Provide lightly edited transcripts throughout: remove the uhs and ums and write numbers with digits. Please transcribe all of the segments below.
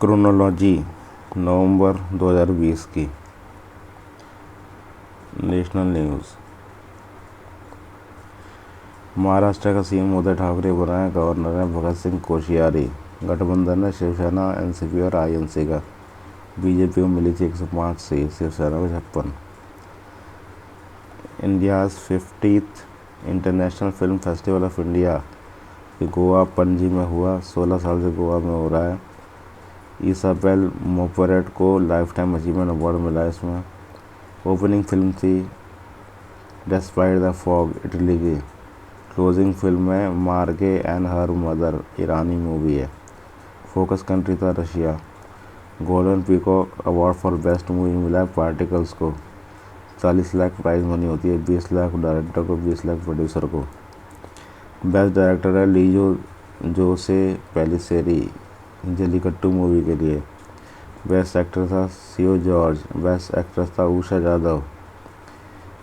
Chronology नवंबर 2020 की national news. Maharashtra का CM Uddhav Thackeray बनाए गवर्नर हैं भगत सिंह कोश्यारी। गठबंधन है शिवसेना, एनसीपी और आईएनसी का। बीजेपी को मिली थी 105 सीट, शिवसेना को 56। India's 50th international film festival of India Goa Panaji में हुआ। 16 साल से गोवा में हो रहा है। इसाबेल मोपेरेट को लाइफ टाइम अचीवमेंट अवार्ड मिला है इसमें। ओपनिंग फिल्म थी डेस्पाइट द फॉग, इटली की। क्लोजिंग फिल्म है मार्गे and her mother, Irani movie है। फोकस कंट्री था Russia. Golden peacock award for best movie मिला है पार्टिकल्स को। 40 लाख प्राइज मनी होती है, 20 लाख डायरेक्टर को, 20 लाख प्रोड्यूसर को। बेस्ट डायरेक्टर है लीजो जोसे पेलिसेरी, जलीकट्टू मूवी के लिए। बेस्ट एक्टर था सियो जॉर्ज। बेस्ट एक्ट्रेस था उषा जाधव।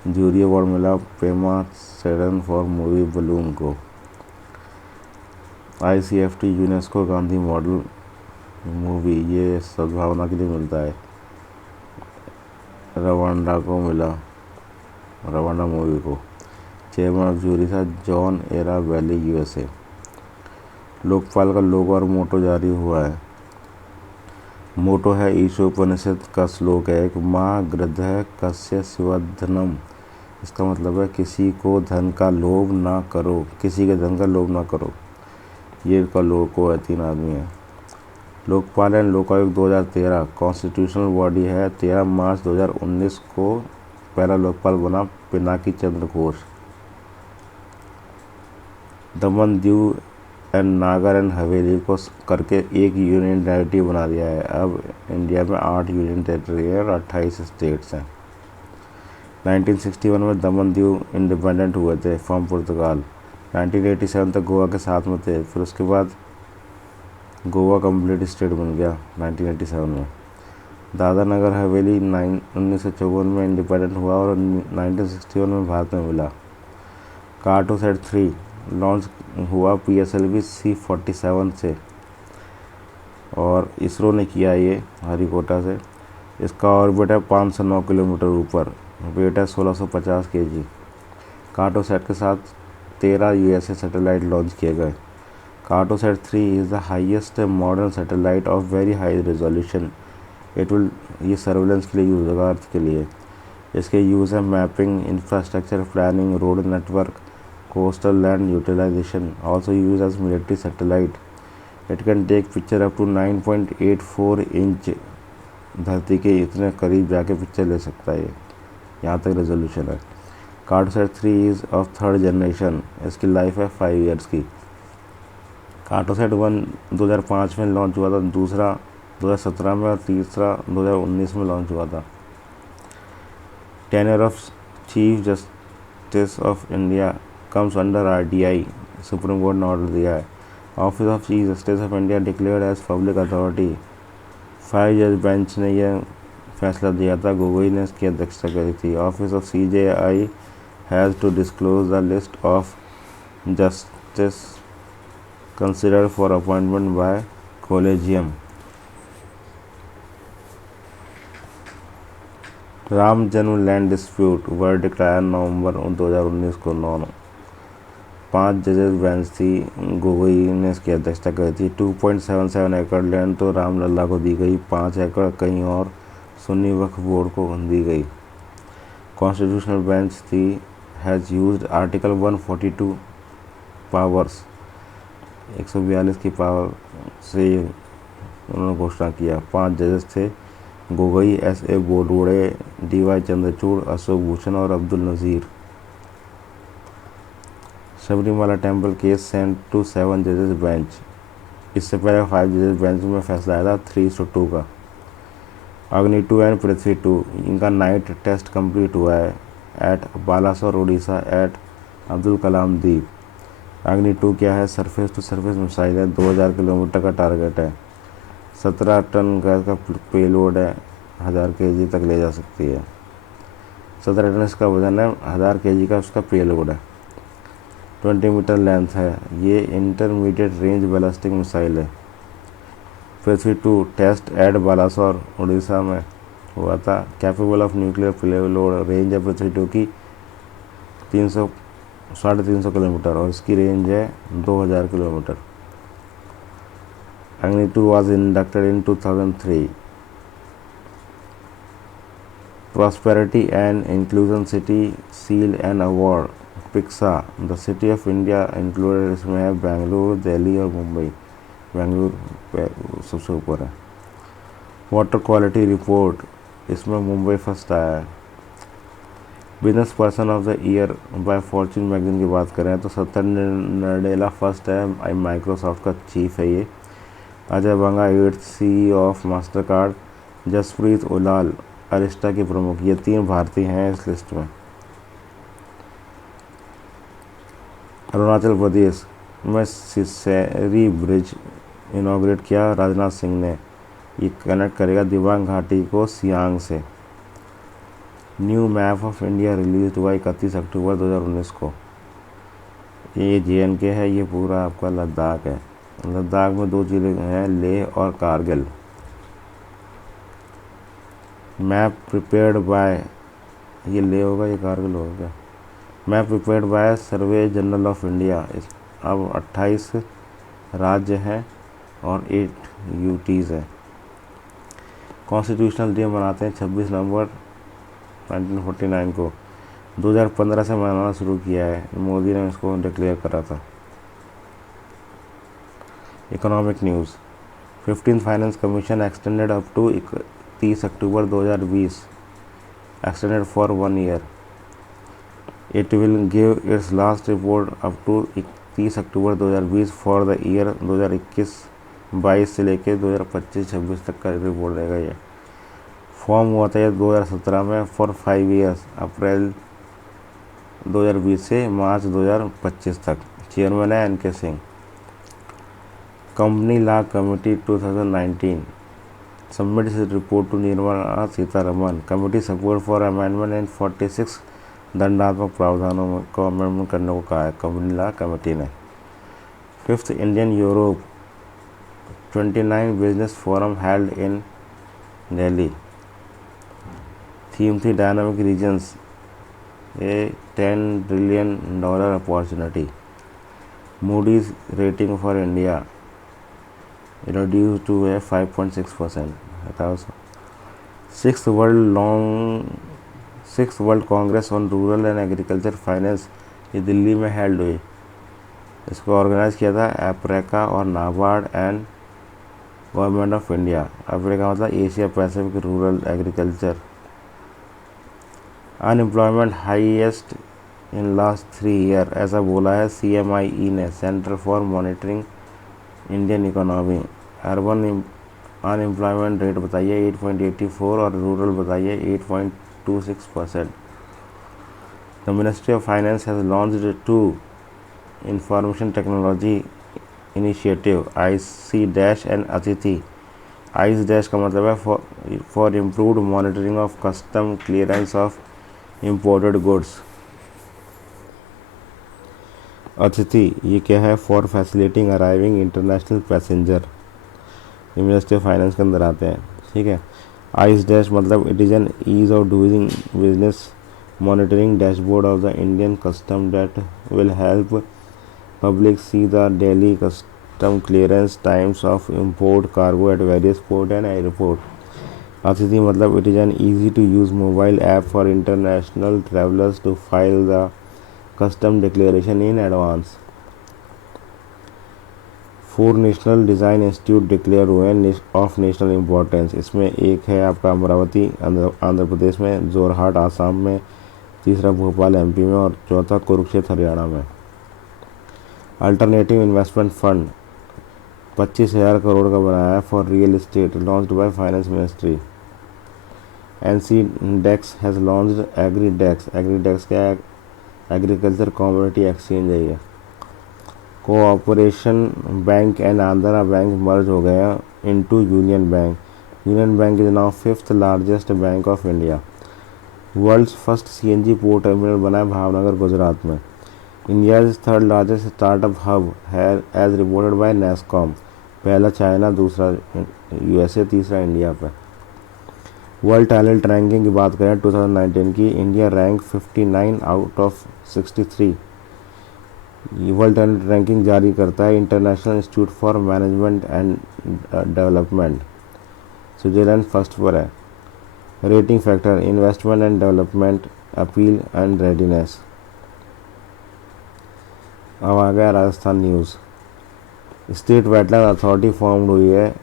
जूरी अवार्ड मिला Pema sedan for movie balloon को। ICFT UNESCO Gandhi model movie, ये सद्भावना के लिए मिलता है। रवांडा को मिला, रवांडा मूवी को। चेयरमैन ऑफ जूरी था John era valley, USA। Lokpal का लोगो और मोटो जारी हुआ है। मोटो है ईशोपनिषद का श्लोक है एक, माँ गृध्य कस्य शिवधनम। इसका मतलब है किसी को धन का लोभ ना करो, किसी के धन का लोभ ना करो। ये इसका लोगो है, 3 आदमी है। Lokpal and Lokayukta 2013 constitutional body है। 13 मार्च 2019 को पहला लोकपाल बना पिनाकी चंद्र घोष। दमन दीव एंड नागर एंड हवेली को करके एक यूनियन टेरिटरी बना दिया है। अब इंडिया में 8 यूनियन टेरिटरी है और 28 स्टेट्स हैं। 1961 में दमन दीव इंडिपेंडेंट हुए थे फ्रॉम पुर्तगाल। 1987 तक गोवा के साथ में थे, फिर उसके बाद गोवा कंप्लीट स्टेट बन गया 1987 में। दादरा नगर हवेली 1954 में इंडिपेंडेंट हुआ और 1961 में भारत में मिला। कार्टोसैट 3 लॉन्च हुआ PSLV C-47 से और इसरो ने किया ये हरिकोटा से। इसका ऑर्बिट है 509 किलोमीटर ऊपर, वेट है 1650 kg। कार्टोसैट के साथ 13 USA सैटेलाइट लॉन्च किए गए। Cartosat 3 is the highest modern satellite of very high resolution. ये सर्वेलेंस के लिए यूज़ होगा अर्थ के लिए। इसके यूज़ है mapping, infrastructure planning, road network, coastal land utilization. Also used as military satellite. It can take picture up to 9.84 inch, धरती के इतने करीब जाके पिक्चर ले सकता है ये, यहाँ तक रेजोल्यूशन है। Cartosat 3 is of 3rd generation. इसकी लाइफ है 5 ईयर्स की। कार्टोसैट 1 2005 में लॉन्च हुआ था, दूसरा 2017 में और तीसरा 2019 में लॉन्च हुआ था। Tenure of chief justice of India comes under RTI, supreme court ने ऑर्डर दिया है। Office of chief justice of India declared as public authority. 5 जज बेंच ने यह फैसला दिया था, गोगोई ने इसकी अध्यक्षता करी थी। Office of CJI has to disclose the list of justice considered for appointment by collegium. Ram जन्म लैंड डिस्प्यूट वर्डिक्ट आया नवंबर 2019 को। 5 जजेस बेंच थी, गोगोई ने इसकी अध्यक्षता करी थी। 2.77 एकड़ लैंड तो रामलला को दी गई, 5 एकड़ कहीं और सुन्नी वक्फ बोर्ड को दी गई। कॉन्स्टिट्यूशनल बेंच थी हैज़ यूज्ड आर्टिकल 142 पावर्स, 142 की पावर से उन्होंने घोषणा किया। 5 जजेस थे, गोगोई, SA बोबड़े, DY चंद्रचूड़, अशोक भूषण और Abdul Nazeer. Sabarimala temple case sent to 7 जजेस बेंच। इससे पहले 5 जजेस बेंच में फैसला आया था 3-2 का। अग्नि 2 एंड पृथ्वी 2, इनका नाइट टेस्ट कंप्लीट हुआ है एट बालासोर उड़ीसा एट अब्दुल कलाम द्वीप। अग्नि 2 क्या है? सरफेस टू सरफेस मिसाइल है, 2000 किलोमीटर का टारगेट है, 17 टन का इसका पेलोड है, 1000 kg तक ले जा सकती है। 17 टन इसका वजन है, 1000 kg का उसका पेलोड है, 20 मीटर लेंथ है। ये इंटरमीडिएट रेंज बैलिस्टिक मिसाइल है। पृथ्वी 2 टेस्ट एट बालासोर उड़ीसा में हुआ था। Capable of nuclear payload, range है पृथ्वी 2 की 300-350 किलोमीटर और इसकी रेंज है 2000 kilometre. Agni 2 was inducted in 2003। Prosperity and Inclusion City Seal and Award पिक्सा, the city of India included, इसमें है बेंगलुरु, दिल्ली और मुंबई। बेंगलुरु सबसे ऊपर है। वाटर क्वालिटी रिपोर्ट, इसमें मुंबई फर्स्ट आया है। Business person of the year by Fortune magazine की बात करें तो सत्तर नडेला फर्स्ट है, माइक्रोसॉफ्ट का चीफ है ये। Ajay Banga 8th CEO of Mastercard. Jaspreet Ullal Arista के प्रमुख, ये 3 भारतीय हैं इस लिस्ट में। अरुणाचल प्रदेश में सिसेरी ब्रिज इनॉग्रेट किया राजनाथ सिंह ने। ये कनेक्ट करेगा दिबांग घाटी को सियांग से। New map of India release हुआ 31 अक्टूबर 2019 को। ये JNK है, ये पूरा आपका लद्दाख है। लद्दाख में 2 जिले हैं, लेह और कारगिल। मैप प्रिपेयर्ड बाय, ये लेह होगा, ये कारगिल होगा क्या? Map prepared by survey general of India. अब 28 राज्य हैं और 8 UTs हैं। कॉन्स्टिट्यूशनल डे मनाते हैं 26 नवंबर 1949 को। 2015 से मनाना शुरू किया है, मोदी ने इसको डिक्लेयर करा था। Economic news, 15th finance commission extended up to 30 October 2020, extended for 1 year. It will give its last report up to 30 October 2020 for the year 2021-22 से लेकर 2025-26 तक का रिपोर्ट देगा। ये फॉर्म हुआ था 2017 में फॉर 5 ईयर्स, अप्रैल 2020 से मार्च 2025 तक। चेयरमैन है NK Singh. Company law committee 2019 submit report to Nirmala Sitharaman. Committee support for amendment in 46 दंडात्मक प्रावधानों को अमेंडमेंट करने को कहा है कंपनी लॉ कमेटी ने। 5th Indian Europe 29 business forum held in Delhi. Theme थी dynamic regions, a $10 trillion opportunity. Moody's rating for India reduced to a 5.6%। Sixth world congress on rural and agriculture finance, ये दिल्ली में held हुई। इसको organise किया था APRACA और NABARD and government of India. APRACA मतलब Asia Pacific rural agriculture. Unemployment highest in last 3 year, ऐसा बोला है CMIE ने, centre for monitoring Indian economy. Urban unemployment rate बताइए 8.84 और रूरल बताइए 8.26%। The ministry of finance has launched 2 information technology initiative, IC- and Atithi. IC- का मतलब है for improved monitoring of custom clearance of imported goods. Atithi ये क्या है? For facilitating arriving international passenger. ये मिनिस्ट्री ऑफ फाइनेंस के अंदर आते हैं, ठीक है। IC- मतलब it is an ease of doing business monitoring dashboard of the Indian custom that will help public see the daily custom clearance times of import cargo at various port and airport. Atithi मतलब it is an easy to use mobile app for international travellers to file the custom declaration in advance. 4 national design institute declare हुए हैं of national importance. इसमें एक है आपका अमरावती आंध्र प्रदेश में, जोरहाट आसाम में, तीसरा भोपाल MP में और चौथा कुरुक्षेत्र हरियाणा में। अल्टरनेटिव इन्वेस्टमेंट फंड 25,000 करोड़ का बनाया है for real estate, launched by finance ministry. NCDEX has launched Agridex. Agridex क्या है? एग्रीकल्चर कमोडिटी एक्सचेंज है ये। Cooperation bank and Andhra bank merge हो गया into union bank. Union bank is now 5th largest bank of India. World's first CNG port terminal बना है भावनगर गुजरात में। India is 3rd largest startup hub है as reported by NASSCOM। पहला China, दूसरा USA, तीसरा India पे। वर्ल्ड टैलेंट रैंकिंग की बात करें 2019 की, India rank 59 out of 63। World talent ranking जारी करता है international institute for management and development. Switzerland first पर है। Rating factor investment and development, appeal and readiness. अब आ गया Rajasthan news. State wetland authority formed हुई है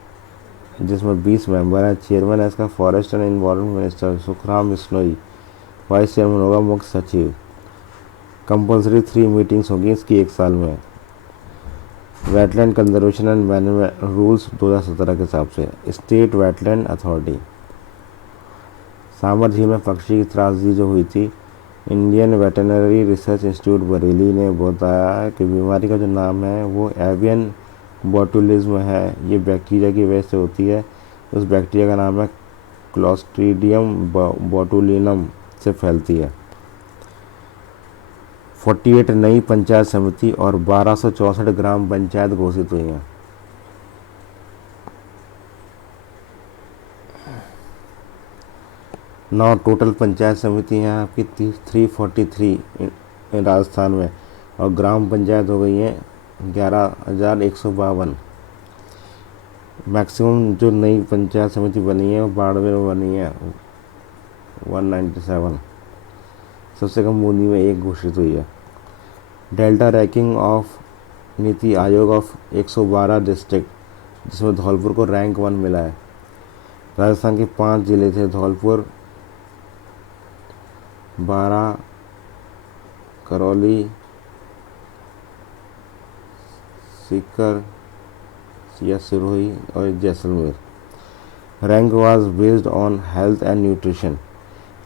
जिसमें 20 मेंबर हैं। चेयरमैन है इसका forest and environment minister Sukhram Bishnoi. Vice chairman होगा मुख्य सचिव। कंपलसरी 3 मीटिंग्स होगी इसकी 1 साल में। Wetland conservation and management rules 2017 के हिसाब से। State wetland authority. सामर झील में पक्षी की त्रासदी जो हुई थी, Indian veterinary research institute Bareilly ने बताया कि बीमारी का जो नाम है वो एवियन बोटुलिज्म है। ये बैक्टीरिया की वजह से होती है। उस बैक्टीरिया का नाम है क्लोस्ट्रीडियम बोटुलिनम से फैलती है। 48 नई पंचायत समिति और 1264 ग्राम पंचायत घोषित हुई हैं। नौ टोटल पंचायत समिति हैं आपकी 343 राजस्थान में, और ग्राम पंचायत हो गई हैं 11,152। मैक्सिमम जो नई पंचायत समिति बनी है वो बाड़मेर में बनी है 197। सबसे कम बूंदी में 1 घोषित हुई है। Delta ranking of NITI Aayog of 112 district, जिसमें धौलपुर को रैंक 1 मिला है। राजस्थान के 5 जिले थे, धौलपुर, बारां, करौली, सीकर या सिरोही और Jaisalmer. Rank was based on health and nutrition.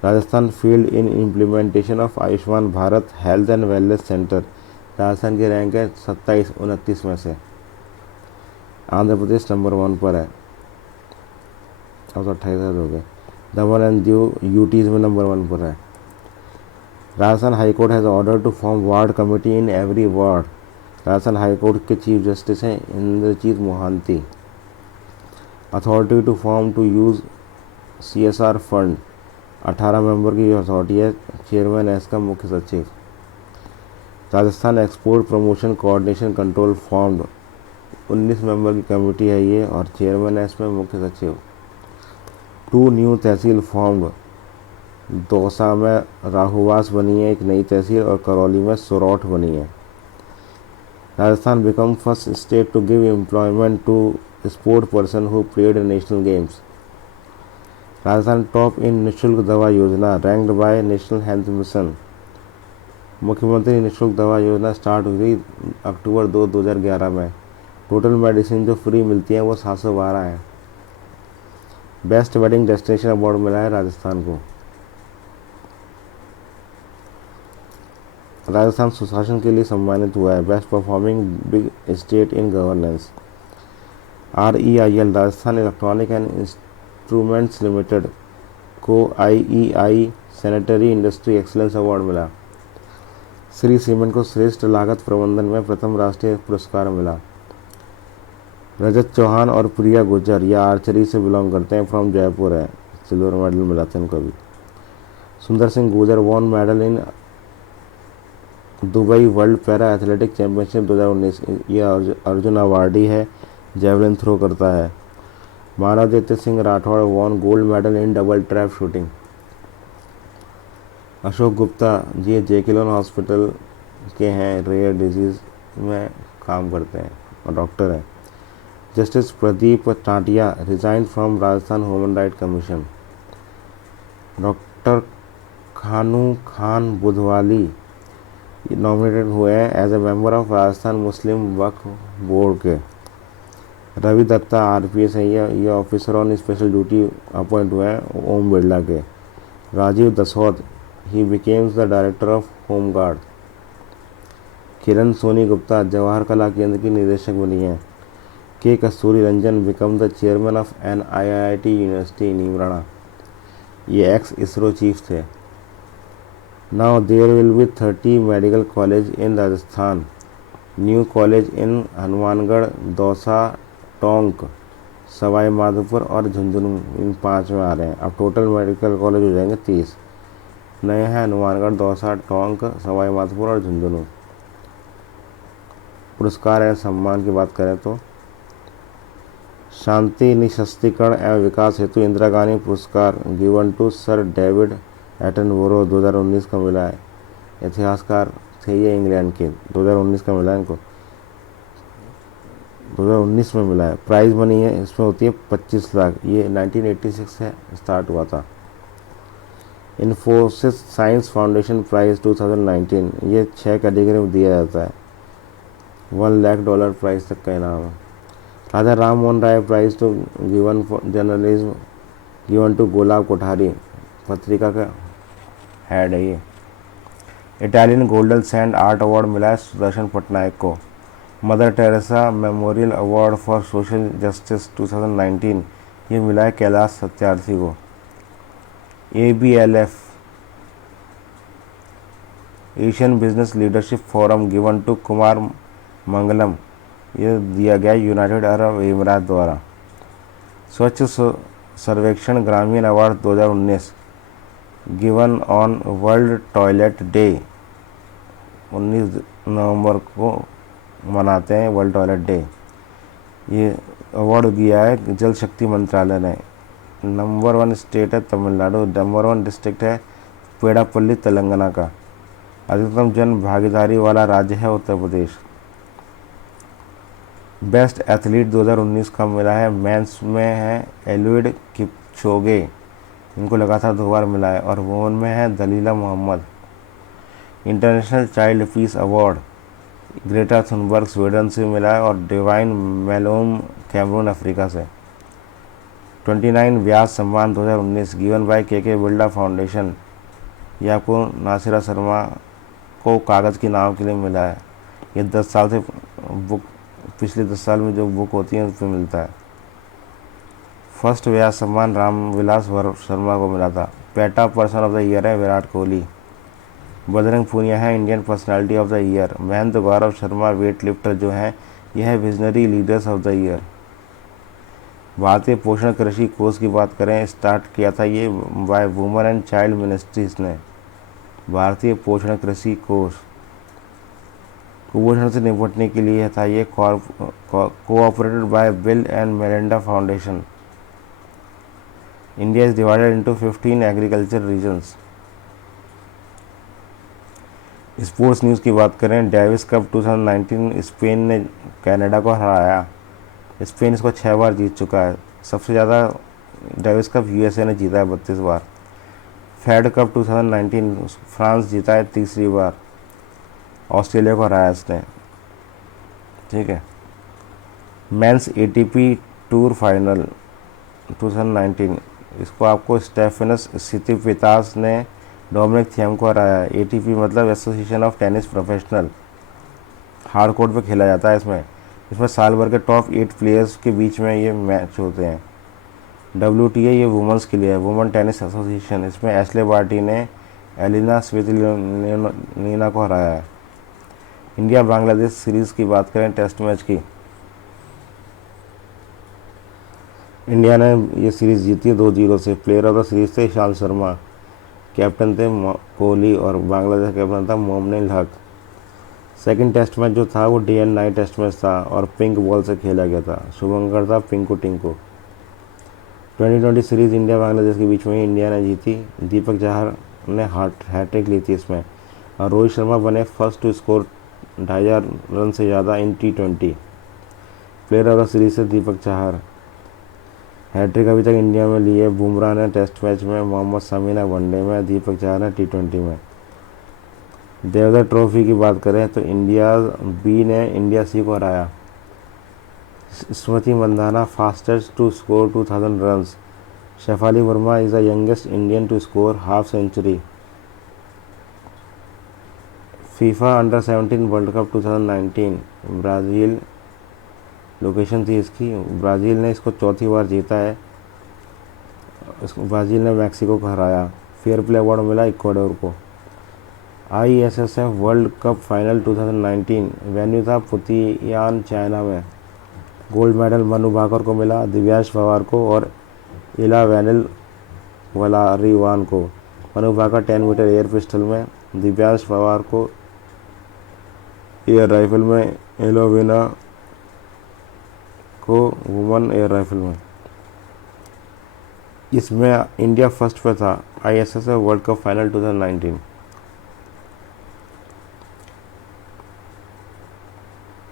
Rajasthan field in implementation of Ayushman Bharat health and wellness centre. Rajasthan की रैंक है 27-29 में से। आंध्र प्रदेश नंबर 1 पर है, अब तो 28 हो गए। दमन एंड दीव यूटीज में नंबर 1 पर है। Rajasthan high court has order to form ward committee in every ward. Rajasthan high court के चीफ जस्टिस हैं Indrajit Mohanty. Authority to form to use CSR fund, 18 member की अथॉरिटी है। चेयरमैन है इसका मुख्य सचिव। Rajasthan export promotion coordination control formed, 19 member की कमेटी है ये, और चेयरमैन है इसमें मुख्य सचिव। 2 न्यू तहसील फॉर्म्ड, दौसा में राहुवास बनी है एक नई तहसील, और करौली में सुरौठ बनी है। Rajasthan become first state to give employment to sport person who played national games. Rajasthan top in निःशुल्क दवा योजना, ranked by national health mission. मुख्यमंत्री निःशुल्क दवा योजना स्टार्ट हुई थी अक्टूबर 2, 2011 में। टोटल मेडिसिन जो फ्री मिलती है वो 712 है। बेस्ट वेडिंग डेस्टिनेशन अवार्ड मिला है राजस्थान को। राजस्थान सुशासन के लिए सम्मानित हुआ है, best performing big state in governance. REIL Rajasthan electronic and instruments limited को IEI sanitary industry excellence award मिला। श्री सीमेंट को श्रेष्ठ लागत प्रबंधन में प्रथम राष्ट्रीय पुरस्कार मिला। रजत चौहान और प्रिया गुर्जर या आर्चरी से बिलोंग करते हैं, फ्रॉम जयपुर है, सिल्वर मेडल मिला था इनको भी। Sundar Singh Gurjar won medal in Dubai world para athletic championship 2019। ये अर्जुन अवार्डी है, जेवलिन थ्रो करता है। Manavjeet Singh Rathore won gold medal in double trap shooting. Ashok Gupta ये जेकिलोन हॉस्पिटल के हैं, रेयर डिजीज़ में काम करते हैं और डॉक्टर हैं। Justice Pradeep Tatia resign from Rajasthan human right commission. Doctor Khanu Khan Budhwali nominated हुए हैं as a member of Rajasthan Muslim Waqf board के। रवि दत्ता RPS है, ये officer on special duty appoint हुए हैं ओम बिरला के। Rajeev Dasot he becomes the director of home guard. Kiran Soni Gupta Jawahar Kala Kendra की निदेशक बनी है। K Kasturi Rangan become the chairman of NIIT university Neemrana. ये एक्स इसरो चीफ थे। Now there will be 30 medical college in Rajasthan. New college in Hanumangarh, Dausa, Tonk, Sawai Madhopur और झुंझुनू इन 5 में आ रहे हैं। अब टोटल मेडिकल कॉलेज हो जाएंगे 30 नए हैं, हनुमानगढ़, दौसा, टोंक, सवाई माधोपुर और झुंझुनू। पुरस्कार एवं सम्मान की बात करें तो शांति निःशस्त्रीकरण एवं विकास हेतु इंदिरा गांधी पुरस्कार given to sir David Attenborough 2019 का मिला है। इतिहासकार थे ये इंग्लैंड के, 2019 का मिला है इनको, 2019 में मिला है। प्राइज मनी है इसमें होती है 25 लाख। ये 1986 से स्टार्ट हुआ था। इन्फोसिस साइंस फाउंडेशन प्राइज 2019, ये 6 कैटेगरी में दिया जाता है। $1 लाख प्राइज तक का इनाम है। Raja Ram Mohan Roy prize to given for journalism given to Gulab Kothari, Patrika का हेड है ये। Italian golden sand art award मिला है सुदर्शन पटनायक को। Mother Teresa memorial award for social justice 2019, ये मिला है कैलाश सत्यार्थी को। ABLF Asian business leadership forum given to Kumar Mangalam, ये दिया गया यूनाइटेड अरब एमिरात द्वारा। स्वच्छ सर्वेक्षण ग्रामीण award 2019 given on world toilet day, 19 नवंबर को मनाते हैं वर्ल्ड टॉयलेट डे। ये अवार्ड दिया है जल शक्ति मंत्रालय ने। नंबर 1 स्टेट है तमिलनाडु, नंबर 1 डिस्ट्रिक्ट है पेड़ापल्ली तेलंगाना का। अधिकतम जन भागीदारी वाला राज्य है उत्तर प्रदेश। बेस्ट एथलीट 2019 का मिला है मेंस में है एलिड किपचोगे, इनको लगातार 2 बार मिला है। और वुमेन में है Dalila Muhammad. International child peace award Greta Thunberg Sweden से मिला है और डिवाइन मेलोम कैमरून अफ्रीका से। 29 व्यास सम्मान 2019 given by KK Birla foundation, ये आपको नासिरा शर्मा को कागज़ की नाव के लिए मिला है। ये 10 साल से बुक, पिछले 10 साल में जो बुक होती है उस पर मिलता है। फर्स्ट व्यास सम्मान रामविलास शर्मा को मिला था। PETA person of the year है विराट कोहली। बजरंग पूनिया है Indian personality of the year. Mahendra Gaurav Sharma weight lifter जो हैं यह है visionary leaders of the year. भारतीय पोषण कृषि कोष की बात करें, स्टार्ट किया था ये by women and child ministries ने। भारतीय पोषण कृषि कोष कुपोषण से निपटने के लिए था ये, cooperated by Bill and Melinda foundation. India is divided into 15 agriculture regions. Sports news की बात करें, डेविस कप 2019 स्पेन ने कनाडा को हराया। स्पेन इसको 6 बार जीत चुका है। सबसे ज़्यादा डेविस कप USA ने जीता है 32 बार। फेड कप 2019 फ्रांस जीता है 3री बार। ऑस्ट्रेलिया को हराया इसने। ठीक है। मेंस ATP टूर फाइनल 2019, इसको आपको स्टेफेनस सितिपास ने डोमिनिक थियम को हराया। ATP मतलब association of tennis professional. Hard court पे खेला जाता है इसमें साल भर के टॉप 8 प्लेयर्स के बीच में ये मैच होते हैं। WTA ये वुमेंस के लिए है, वुमेन टेनिस एसोसिएशन। इसमें एशले बार्टी ने एलिना स्वितोलिना को हराया है। इंडिया बांग्लादेश सीरीज़ की बात करें टेस्ट मैच की, इंडिया ने ये सीरीज़ जीती है 2-0 से। प्लेयर ऑफ द सीरीज़ थे ईशांत शर्मा, कैप्टन थे कोहली और बांग्लादेश का कैप्टन था मोमिनुल हक। सेकंड टेस्ट मैच जो था वो day and night test match था और पिंक बॉल से खेला गया था। शुभंकर था पिंकू टिंकू। 2020 सीरीज़ इंडिया बांग्लादेश के बीच में इंडिया ने जीती। दीपक चाहर ने हैट्रिक ली थी इसमें और रोहित शर्मा बने फर्स्ट टू स्कोर 2500 रन से ज़्यादा इन T20। Player of the series से दीपक चाहर। हैट्रिक अभी तक इंडिया में ली है बुमराह ने टेस्ट मैच में, मोहम्मद शमी ने वनडे में, दीपक चाहर ने T20 में। देवधर ट्रॉफी की बात करें तो इंडिया B ने इंडिया C को हराया। Smriti Mandhana fastest to score 2000 runs. Shafali Verma is the youngest Indian to score half century. FIFA under 17 world cup 2019 Brazil location थी इसकी। ब्राज़ील ने इसको 4थी बार जीता है। ब्राज़ील ने मैक्सिको को हराया। फेयर प्ले अवार्ड मिला इक्वाडोर को। ISSF world cup final 2019 venue था पुतियान चाइना में। गोल्ड मेडल मनु भाकर को मिला, दिव्यांश पवार को और इला वैनिल वलारीवान को। Manu Bhaker 10 metre air pistol में, दिव्यांश पवार को एयर राइफल में, एलोवेना को वुमन एयर राइफल में। इसमें इंडिया फर्स्ट पे था। ISSF world cup final 2019।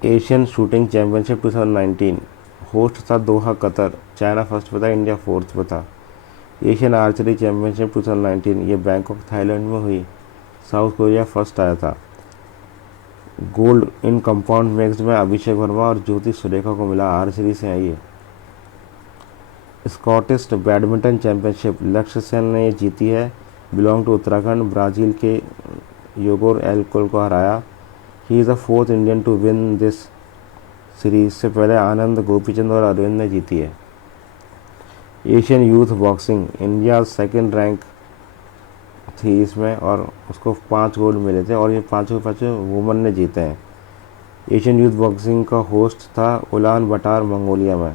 Asian shooting championship 2019 host था दोहा कतर, चाइना फर्स्ट पे था, इंडिया फोर्थ पे था। एशियन आर्चरी चैंपियनशिप 2019 ये बैंकॉक थाईलैंड में हुई, साउथ कोरिया फर्स्ट आया था। गोल्ड इन कंपाउंड मिक्स्ड में अभिषेक वर्मा और ज्योति सुरेखा को मिला, आर्चरी से आई है। स्कॉटिश बैडमिंटन चैंपियनशिप लक्ष्य सेन ने ये जीती है, बिलोंग टू उत्तराखंड, ब्राज़ील के योगोर एल्कोल को हराया। He is the fourth Indian to win this series. से पहले आनंद, गोपीचंद और अरविंद ने जीती है। Asian youth boxing India second rank थी इसमें और उसको 5 गोल्ड मिले थे और ये पाँचों वुमन ने जीते हैं। एशियन यूथ बॉक्सिंग का होस्ट था उलान बटार, मंगोलिया में।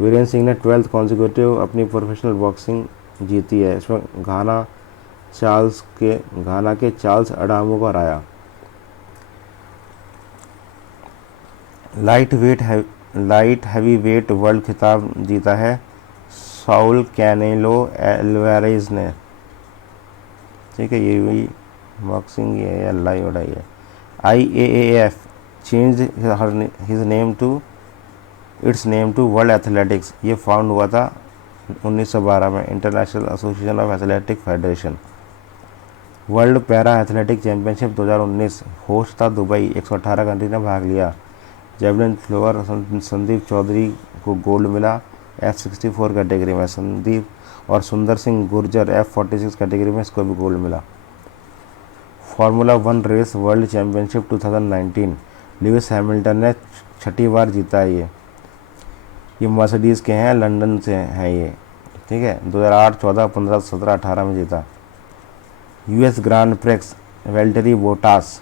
वीरेंद्र सिंह ने 12th कॉन्जिक्यूटिव अपनी प्रोफेशनल बॉक्सिंग जीती है। इसमें घाना के चार्ल्स अडामो को हराया। लाइट हैवी वेट वर्ल्ड खिताब जीता है साउल कैनेलो एल्वारेज ने। ठीक है, ये भी बॉक्सिंग ये है, अल्लाह उड़ाई है। IAAF change his name to its name to world athletics. ये फाउंड हुआ था 1912 में, international association of athletic federation. World para athletic championship 2019 host था दुबई, 118 कंट्री ने भाग लिया। जेवलिन थ्रोअर संदीप चौधरी को गोल्ड मिला F64 कैटेगरी में। संदीप और सुंदर सिंह गुर्जर F46 कैटेगरी में, इसको भी गोल्ड मिला। Formula 1 race world championship 2019 Lewis Hamilton ने 6ठी बार जीता है। ये मर्सिडीज़ के हैं, लंदन से हैं ये। ठीक है, 2008, 14, 15, 17, 18 में जीता। US grand prix Valtteri Bottas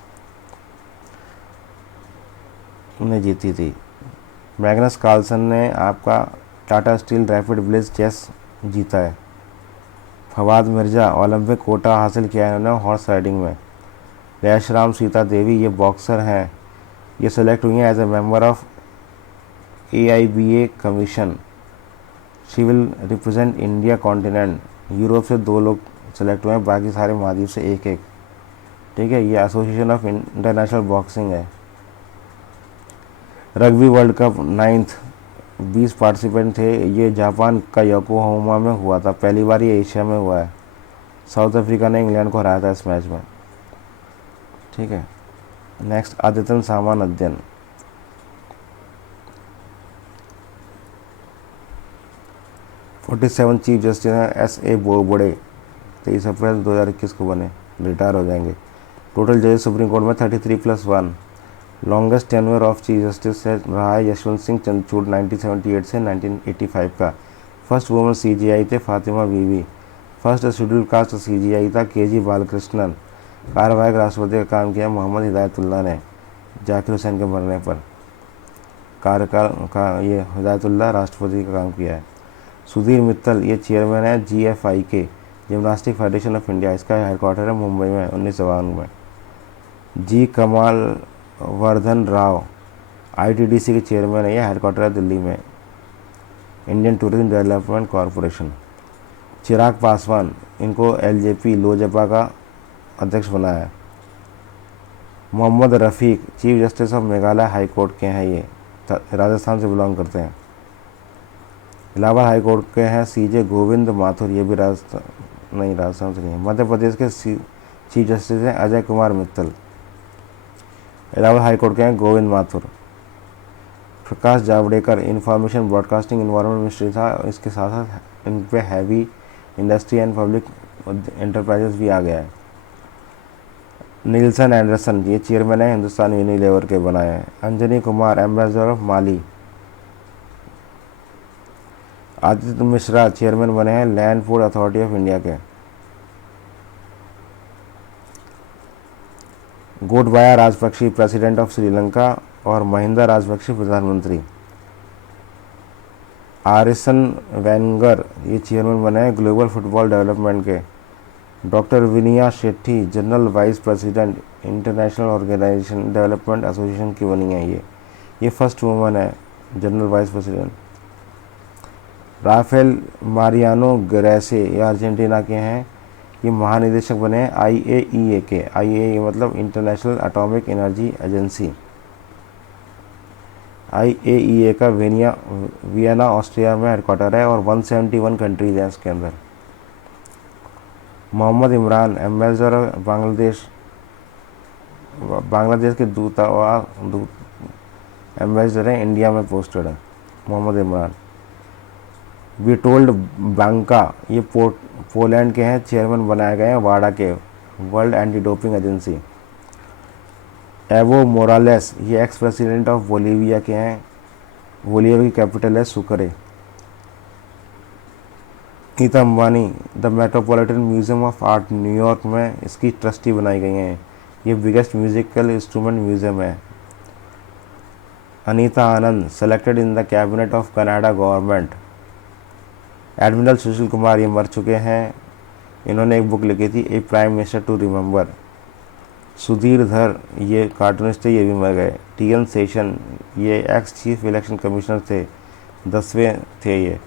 ने जीती थी। मैग्नस कार्लसन ने आपका Tata steel rapid blitz chess जीता है। फवाद मिर्ज़ा ओलंपिक कोटा हासिल किया है उन्होंने हॉर्स राइडिंग में। जयश्राम सीता देवी ये बॉक्सर हैं, ये सेलेक्ट हुई हैं as a member of AIBA commission. She will represent India continent. Europe से 2 लोग सेलेक्ट हुए हैं, बाकी सारे महाद्वीप से 1-1। ठीक है, ये एसोसिएशन ऑफ इंटरनेशनल बॉक्सिंग है। Rugby world cup 9th 20 participant थे। ये जापान का योकोहामा में हुआ था, पहली बार ये एशिया में हुआ है। साउथ अफ्रीका ने इंग्लैंड को हराया था इस मैच में। ठीक है, नेक्स्ट आदित्यन सामान अध्ययन। चीफ जस्टिस हैं SA बोबड़े, 23 अप्रैल 2021 को बने, रिटायर हो जाएंगे। टोटल जजेस सुप्रीम कोर्ट में 33+1। Longest tenure of chief justice से रहा है यशवंत सिंह चंद्रचूड़ 1978 से 1985 का। फर्स्ट वुमेन CJI थे फातिमा बीबी। फर्स्ट शेड्यूल कास्ट CJI था KG बालकृष्णन। कार्यवाहक राष्ट्रपति का काम किया मोहम्मद हिदायतुल्लाह ने जाकिर हुसैन के मरने पर। कार्यकाल का ये हिदायतुल्लाह राष्ट्रपति का काम किया है। सुधीर मित्तल ये चेयरमैन है GFI के, जिम्नास्टिक फेडरेशन ऑफ इंडिया। इसका हेडक्वार्टर है मुंबई में 1952 में। G कमाल वर्धन राव ITDC के चेयरमैन है, यह हेडक्वार्टर है दिल्ली में, Indian tourism development corporation. Chirag Paswan इनको LJP लोजपा का अध्यक्ष बनाया है। Mohammad Rafiq chief justice of Meghalaya high court के हैं, ये राजस्थान से बिलोंग करते हैं। इलाहाबाद हाई कोर्ट के हैं CJ गोविंद माथुर, ये भी राजस्थान से नहीं है। मध्य प्रदेश के चीफ जस्टिस हैं अजय कुमार मित्तल। इलाहाबाद हाई कोर्ट के हैं Govind Mathur. Prakash Javadekar information broadcasting environment ministry था, इसके साथ साथ इन पे heavy industry and public enterprises भी आ गया है। नीलसन एंडरसन ये चेयरमैन है हिंदुस्तान यूनिलीवर के बनाए हैं। Anjani Kumar ambassador of Mali. Aditya Mishra chairman बने हैं land port authority of India के। गोटबाया राजपक्षी प्रेसिडेंट ऑफ श्रीलंका और महिंदा राजपक्षी प्रधानमंत्री। आरिसन वेंगर ये चेयरमैन बने हैं ग्लोबल फुटबॉल डेवलपमेंट के। Doctor Vinia Shetty general vice president international organisation development association की बनी है। ये फर्स्ट वुमन है general vice president. Rafael Mariano Grossi ये अर्जेंटीना के हैं। ये महानिदेशक बने हैं IAEA के। IAEA मतलब international atomic energy agency. IAEA का वियना ऑस्ट्रिया में हेडक्वार्टर है और 171 कंट्रीज हैं इसके अंदर। मोहम्मद इमरान एम्बेसडर बांग्लादेश के एम्बेसडर हैं, इंडिया में पोस्टेड है मोहम्मद इमरान। विटोल्ड बांका ये पोलैंड के हैं, चेयरमैन बनाए गए हैं वाडा के, world anti doping agency. Evo Morales ये एक्स प्रेसिडेंट ऑफ बोलीविया के हैं, बोलीविया की कैपिटल है Sucre. Nita Ambani the metropolitan museum of art New York में इसकी ट्रस्टी बनाई गई हैं। ये बिगेस्ट म्यूजिकल इंस्ट्रूमेंट म्यूजियम है। Anita Anand selected in the cabinet of Canada government. Admiral Sushil Kumar ये मर चुके हैं, इन्होंने एक बुक लिखी थी a prime minister to remember. Sudhir Dhar ये कार्टूनिस्ट थे, ये भी मर गए। TN सेशन ये एक्स चीफ इलेक्शन कमिश्नर थे, 10वें थे। ये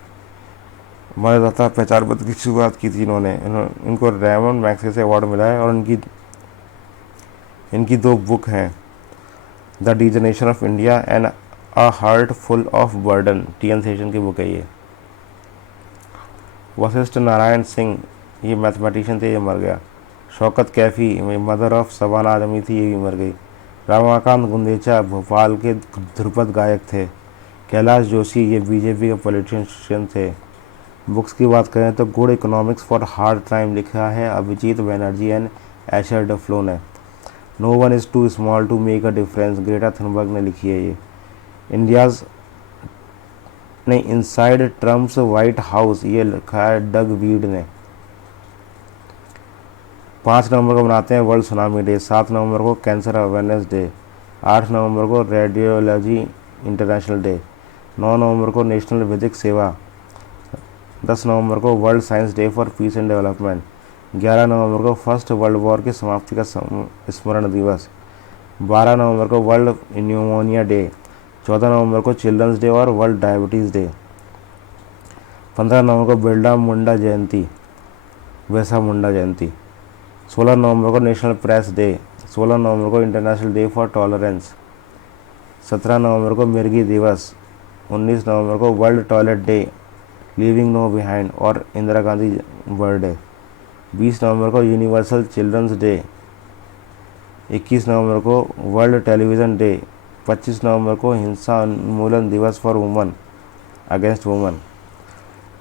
मतदाता पहचान पत्र की शुरुआत की थी इन्होंने। इनको रेमंड मैग्सेसे अवार्ड मिला है और इनकी 2 बुक हैं, the degeneration of India and a heart full of burden. TN session की बुक है ये। वशिष्ठ नारायण सिंह ये मैथमेटिशियन थे, ये मर गया। शौकत कैफ़ी मदर ऑफ शबाना आजमी थी, ये भी मर गई। रमाकांत गुंदेचा भोपाल के ध्रुपद गायक थे। कैलाश जोशी ये BJP के पॉलिटिशियन थे। बुक्स की बात करें तो good economics for hard time लिखा है Abhijit Banerjee and Esther Duflo ने। No one is too small to make a difference Greta Thunberg ने लिखी है ये। इंडियाज़ नहीं इनसाइड ट्रम्प्स वाइट हाउस ये लिखा है डग वीड ने। 5 नवंबर को मनाते हैं वर्ल्ड सुनामी डे। 7 नवंबर को कैंसर अवेयरनेस डे। 8 नवंबर को रेडियोलॉजी इंटरनेशनल डे। 9 नवंबर को नेशनल वैदिक सेवा। 10 नवंबर को world science day for piece and development. 11 नवंबर को फर्स्ट वर्ल्ड वॉर की समाप्ति का स्मरण दिवस। 12 नवंबर को वर्ल्ड न्यूमोनिया डे। 14 नवंबर को चिल्ड्रंस डे और वर्ल्ड डायबिटीज़ डे। 15 नवंबर को बिरसा मुंडा जयंती। 16 नवंबर को नेशनल प्रेस डे। 16 नवंबर को इंटरनेशनल डे फॉर टॉलरेंस। 17 नवंबर को मिर्गी दिवस। 19 नवंबर को world toilet day, living know behind और इंदिरा गांधी बर्थडे। 20 नवंबर को यूनिवर्सल चिल्ड्रंस डे। 21 नवंबर को वर्ल्ड टेलीविज़न डे। 25 नवंबर को हिंसा उन्मूलन दिवस फॉर वुमन अगेंस्ट वुमन।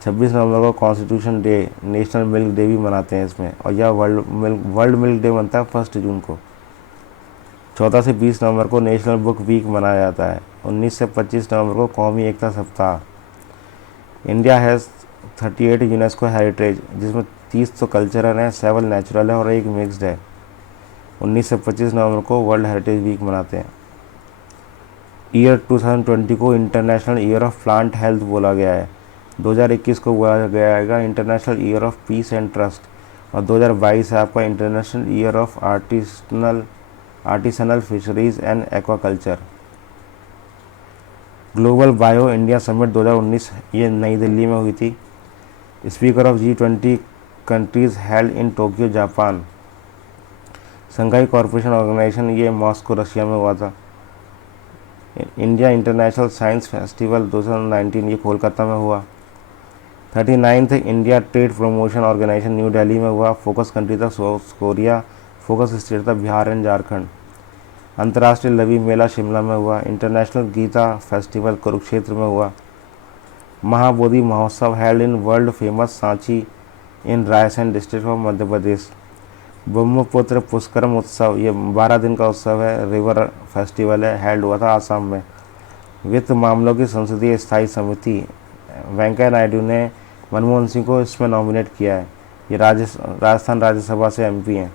26 नवंबर को constitution day, national milk day भी मनाते हैं इसमें, और यह वर्ल्ड मिल्क डे बनता है 1 जून को। 14 से 20 नवंबर को नेशनल बुक वीक मनाया जाता है। 19 से 25 नवंबर को कौमी एकता सप्ताह। इंडिया हैज़ 38 यूनेस्को हेरिटेज, जिसमें 30 तो कल्चरल हैं, 7 नेचुरल है और 1 मिक्सड है। 19 से 25 नवंबर को वर्ल्ड हेरिटेज वीक मनाते हैं। ईयर 2020 को international year of plant health बोला गया है। 2021 को बोला गया है international year of peace and trust, और 2022 है आपका international year of artisanal fisheries and aquaculture. Global bio India summit 2019 ये नई दिल्ली में हुई थी। Speaker of G20 countries held in Tokyo Japan. Shanghai corporation organization ये मॉस्को रशिया में हुआ था। इंडिया इंटरनेशनल साइंस फेस्टिवल 2019 ये कोलकाता में हुआ। 39th India trade promotion organization new Delhi में हुआ। फोकस कंट्री था साउथ कोरिया, फोकस स्टेट था बिहार एंड झारखंड। अंतर्राष्ट्रीय लवी मेला शिमला में हुआ। इंटरनेशनल गीता फेस्टिवल कुरुक्षेत्र में हुआ। Mahabodhi Mahotsav held in world famous Sanchi in Raisen district of Madhya Pradesh. Brahmaputra Pushkaram Utsav ये 12 दिन का उत्सव है, रिवर फेस्टिवल है, हेल्ड हुआ था आसाम में। वित्त मामलों की संसदीय स्थायी समिति, वेंकैया नायडू ने मनमोहन सिंह को इसमें नॉमिनेट किया है। ये राजस्थान राज्यसभा से MP हैं।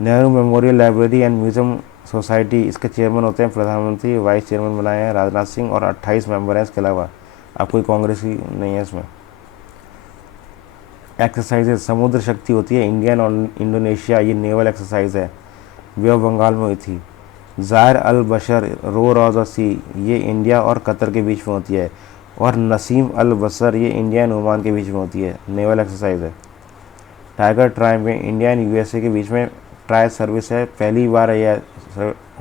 Nehru memorial library and museum society, इसके चेयरमैन होते हैं प्रधानमंत्री, वाइस चेयरमैन बनाए हैं राजनाथ सिंह और 28 मेंबर हैं इसके अलावा। अब कोई कांग्रेसी नहीं है इसमें। एक्सरसाइजेज, समुद्र शक्ति होती है इंडियन और इंडोनेशिया, ये नेवल एक्सरसाइज है, वे ऑफ बंगाल में हुई थी। ज़ाहिर अल बशर रोर ऑफ द सी, ये इंडिया और कतर के बीच में होती है। और नसीम अल बसर, ये इंडिया एंड ओमान के बीच में होती है, नेवल एक्सरसाइज है। टाइगर ट्राई में इंडिया एंड यूएसए के बीच में ट्राई सर्विस है, पहली बार यह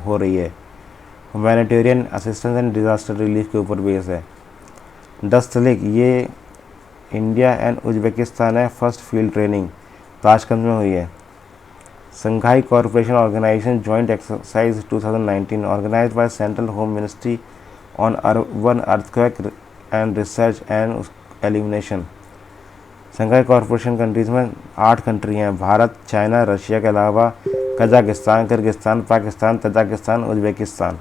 हो रही है। Humanitarian assistance and disaster relief के ऊपर बेस है। दस्तलिक, ये इंडिया एंड उज्बेकिस्तान है, फर्स्ट फील्ड ट्रेनिंग ताशकंद में हुई है। Shanghai corporation organization joint exercise 2019 organized by central home ministry on urban earthquake and research and elimination. Shanghai corporation countries में 8 country हैं, भारत, चाइना, रशिया के अलावा Kazakhstan, Kyrgyzstan, Pakistan, Tajikistan, Uzbekistan.